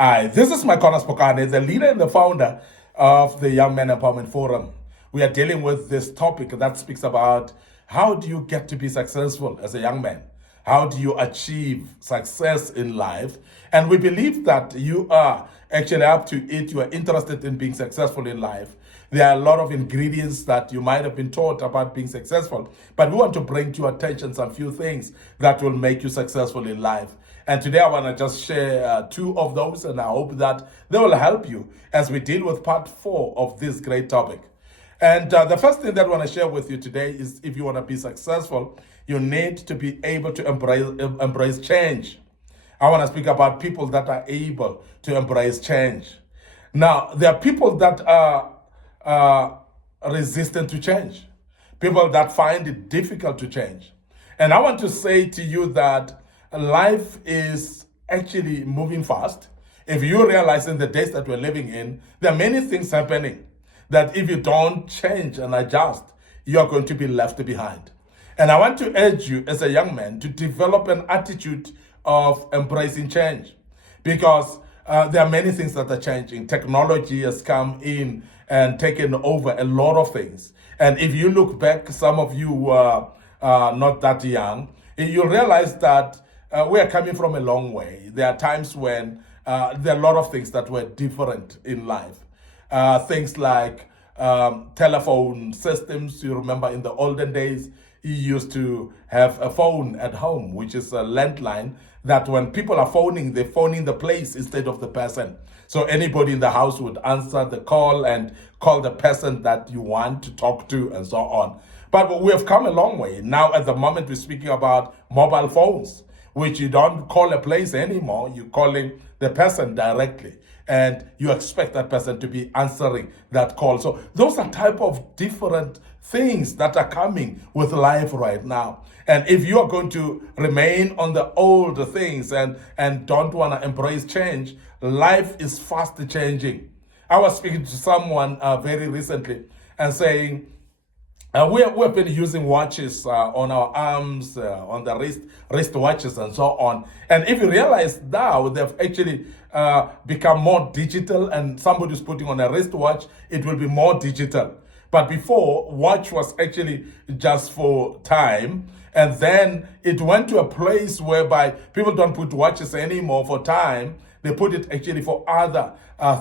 Hi, this is MIcornus Phokane, the leader and the founder of the Young Men Empowerment Forum. We are dealing with this topic that speaks about how do you get to be successful as a young man? How do you achieve success in life? And we believe that you are actually up to it. You are interested in being successful in life. There are a lot of ingredients that you might have been taught about being successful, but we want to bring to your attention some few things that will make you successful in life. And today I want to just share two of those, and I hope that they will help you as we deal with part 4 of this great topic. And the first thing that I want to share with you today is if you want to be successful, you need to be able to embrace change. I want to speak about people that are able to embrace change. Now, there are people that are resistant to change, people that find it difficult to change. And I want to say to you that life is actually moving fast. If you realize in the days that we're living in, there are many things happening that if you don't change and adjust, you're going to be left behind. And I want to urge you as a young man to develop an attitude of embracing change, because there are many things that are changing. Technology has come in and taken over a lot of things. And if you look back, some of you who are not that young, you realize that we are coming from a long way. There are times when there are a lot of things that were different in life. Things like telephone systems. You remember in the olden days, you used to have a phone at home, which is a landline, that when people are phoning, they're phoning the place instead of the person. So anybody in the house would answer the call and call the person that you want to talk to and so on. But we have come a long way. Now, at the moment, we're speaking about mobile phones, which you don't call a place anymore. You're calling the person directly, and you expect that person to be answering that call. So those are type of different things that are coming with life right now. And if you are going to remain on the old things and don't want to embrace change, life is fast changing. I was speaking to someone very recently and saying, we've been using watches on our arms, on the wrist watches and so on. And if you realize now, they've actually become more digital, and somebody's putting on a wristwatch, it will be more digital. But before, watch was actually just for time. And then it went to a place whereby people don't put watches anymore for time. They put it actually for other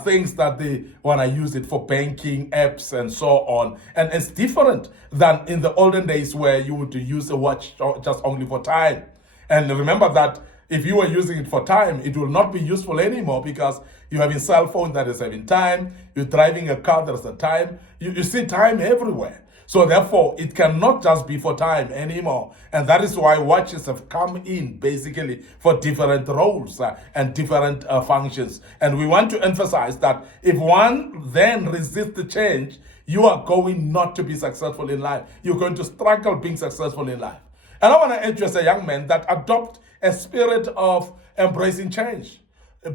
things that they want to use it for, banking apps and so on. And it's different than in the olden days where you would use a watch just only for time. And remember that if you were using it for time, it will not be useful anymore, because you have a cell phone that is having time, you're driving a car, there's a time, you see time everywhere. So therefore, it cannot just be for time anymore. And that is why watches have come in basically for different roles and different functions. And we want to emphasize that if one then resists the change, you are going not to be successful in life. You're going to struggle being successful in life. And I want to urge you as a young man that adopt a spirit of embracing change.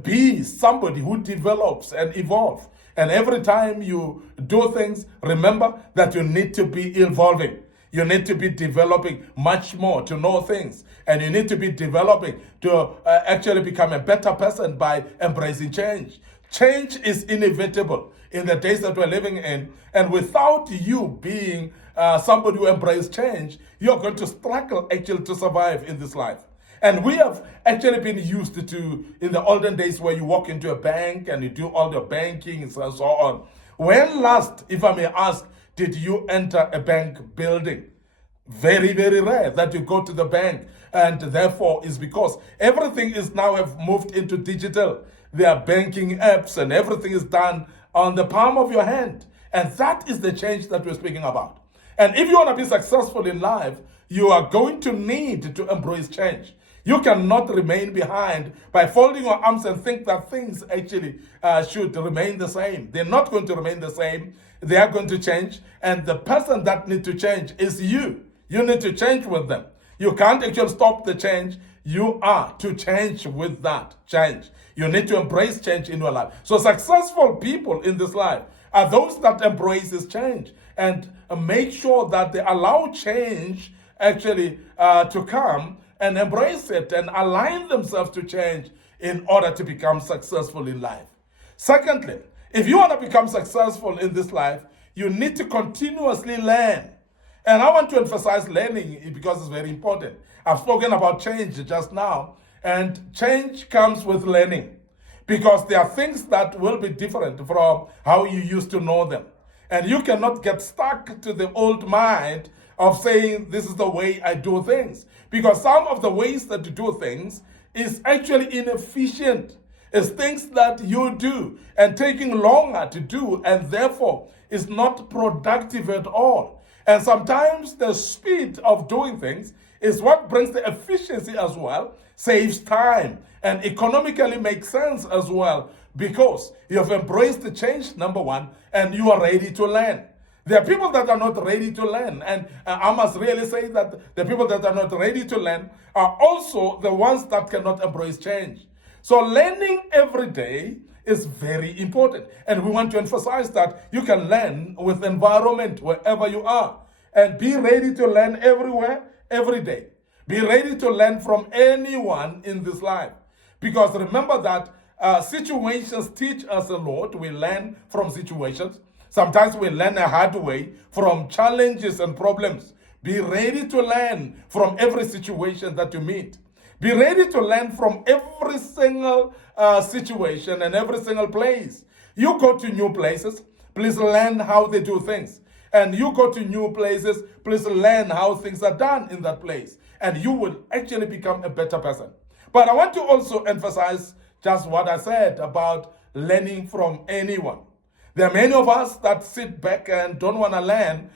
Be somebody who develops and evolves. And every time you do things, remember that you need to be evolving. You need to be developing much more to know things. And you need to be developing to actually become a better person by embracing change. Change is inevitable in the days that we're living in. And without you being somebody who embraces change, you're going to struggle actually to survive in this life. And we have actually been used to, in the olden days, where you walk into a bank and you do all your banking and so on. When last, if I may ask, did you enter a bank building? Very, very rare that you go to the bank. And therefore, it's because everything is now have moved into digital. There are banking apps and everything is done on the palm of your hand. And that is the change that we're speaking about. And if you want to be successful in life, you are going to need to embrace change. You cannot remain behind by folding your arms and think that things actually should remain the same. They're not going to remain the same. They are going to change. And the person that needs to change is you. You need to change with them. You can't actually stop the change. You are to change with that change. You need to embrace change in your life. So successful people in this life are those that embrace this change and make sure that they allow change actually to come and embrace it and align themselves to change in order to become successful in life. Secondly, if you want to become successful in this life, you need to continuously learn. And I want to emphasize learning because it's very important. I've spoken about change just now, and change comes with learning because there are things that will be different from how you used to know them. And you cannot get stuck to the old mind of saying this is the way I do things, because some of the ways that you do things is actually inefficient. It's things that you do and taking longer to do, and therefore is not productive at all. And sometimes the speed of doing things is what brings the efficiency as well, saves time, and economically makes sense as well, because you have embraced the change, number one, and you are ready to learn. There are people that are not ready to learn, and I must really say that the people that are not ready to learn are also the ones that cannot embrace change. So learning every day is very important, and we want to emphasize that you can learn with environment wherever you are, and be ready to learn everywhere, every day. Be ready to learn from anyone in this life, because remember that situations teach us a lot. We learn from situations. Sometimes we learn a hard way from challenges and problems. Be ready to learn from every situation that you meet. Be ready to learn from every single situation and every single place. You go to new places, please learn how they do things. And you go to new places, please learn how things are done in that place. And you will actually become a better person. But I want to also emphasize just what I said about learning from anyone. There are many of us that sit back and don't want to learn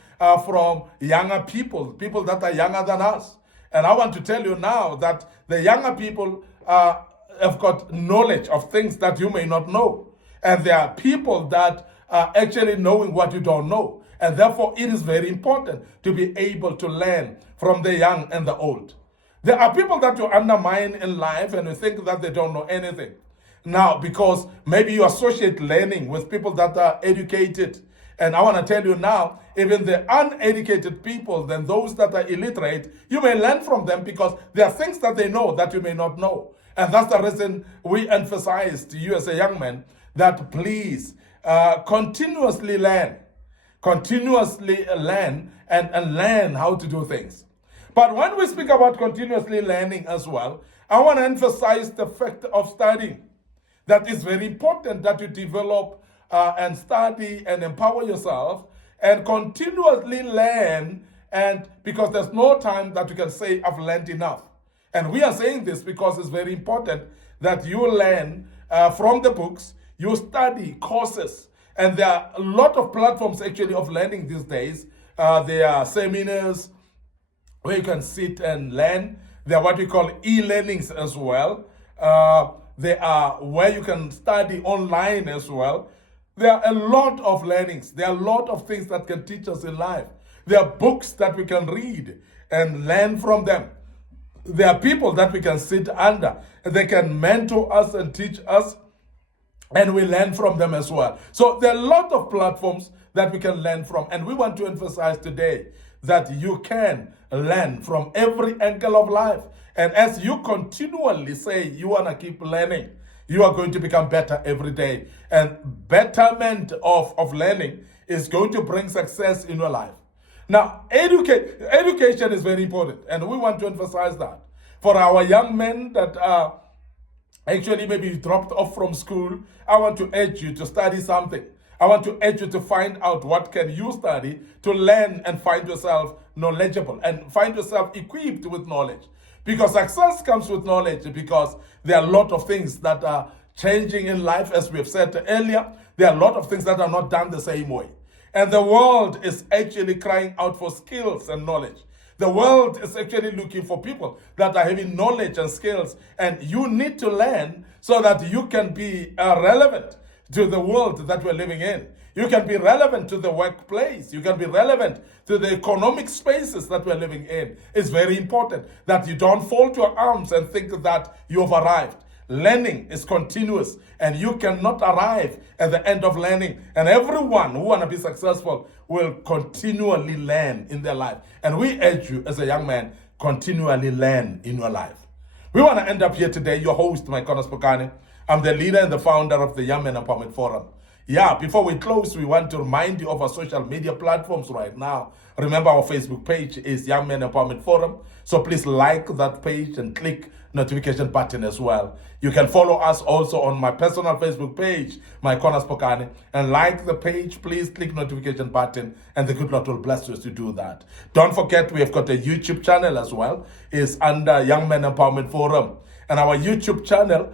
from younger people that are younger than us. And I want to tell you now that the younger people have got knowledge of things that you may not know. And there are people that are actually knowing what you don't know. And therefore, it is very important to be able to learn from the young and the old. There are people that you undermine in life and you think that they don't know anything. Now, because maybe you associate learning with people that are educated. And I want to tell you now, even the uneducated people, then those that are illiterate, you may learn from them because there are things that they know that you may not know. And that's the reason we emphasize to you as a young man that please continuously learn. Continuously learn and learn how to do things. But when we speak about continuously learning as well, I want to emphasize the fact of studying. That is very important that you develop and study and empower yourself and continuously learn, and because there's no time that you can say I've learned enough. And we are saying this because it's very important that you learn from the books, you study courses, and there are a lot of platforms actually of learning these days. There are seminars where you can sit and learn. There are what we call e-learnings as well. There are where you can study online as well. There are a lot of learnings. There are a lot of things that can teach us in life. There are books that we can read and learn from them. There are people that we can sit under. They can mentor us and teach us, and we learn from them as well. So there are a lot of platforms that we can learn from. And we want to emphasize today that you can learn from every angle of life. And as you continually say you want to keep learning, you are going to become better every day. And betterment of learning is going to bring success in your life. Now, education is very important, and we want to emphasize that. For our young men that are actually maybe dropped off from school, I want to urge you to study something. I want to urge you to find out what can you study to learn and find yourself knowledgeable and find yourself equipped with knowledge. Because success comes with knowledge, because there are a lot of things that are changing in life, as we have said earlier. There are a lot of things that are not done the same way. And the world is actually crying out for skills and knowledge. The world is actually looking for people that are having knowledge and skills. And you need to learn so that you can be relevant to the world that we're living in. You can be relevant to the workplace. You can be relevant to the economic spaces that we're living in. It's very important that you don't fold your arms and think that you've arrived. Learning is continuous, and you cannot arrive at the end of learning. And everyone who wants to be successful will continually learn in their life. And we urge you as a young man, continually learn in your life. We want to end up here today. Your host, MIcornus Phokane. I'm the leader and the founder of the Young Men Empowerment Forum. Yeah, before we close, we want to remind you of our social media platforms right now. Remember, our Facebook page is Young Men Empowerment Forum. So please like that page and click notification button as well. You can follow us also on my personal Facebook page, MIcornus Phokane, and like the page. Please click notification button, and the good Lord will bless you as you do that. Don't forget, we have got a YouTube channel as well. It's under Young Men Empowerment Forum. And our YouTube channel,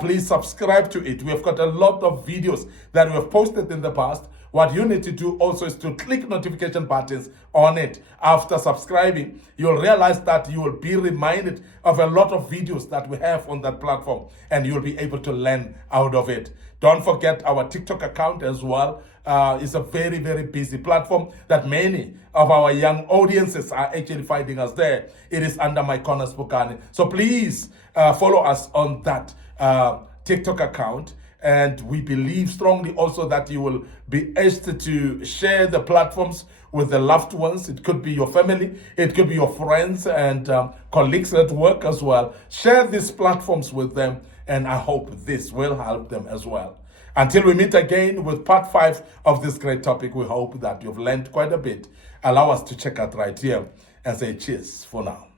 please subscribe to it. We have got a lot of videos that we have posted in the past. What you need to do also is to click notification buttons on it. After subscribing, you'll realize that you will be reminded of a lot of videos that we have on that platform, and you'll be able to learn out of it. Don't forget our TikTok account as well. It's a very, very busy platform that many of our young audiences are actually finding us there. It is under MIcornus Phokane. So please follow us on that TikTok account. And we believe strongly also that you will be asked to share the platforms with the loved ones. It could be your family, it could be your friends and colleagues at work as well. Share these platforms with them, and I hope this will help them as well. Until we meet again with part 5 of this great topic, we hope that you've learned quite a bit. Allow us to check out right here and say cheers for now.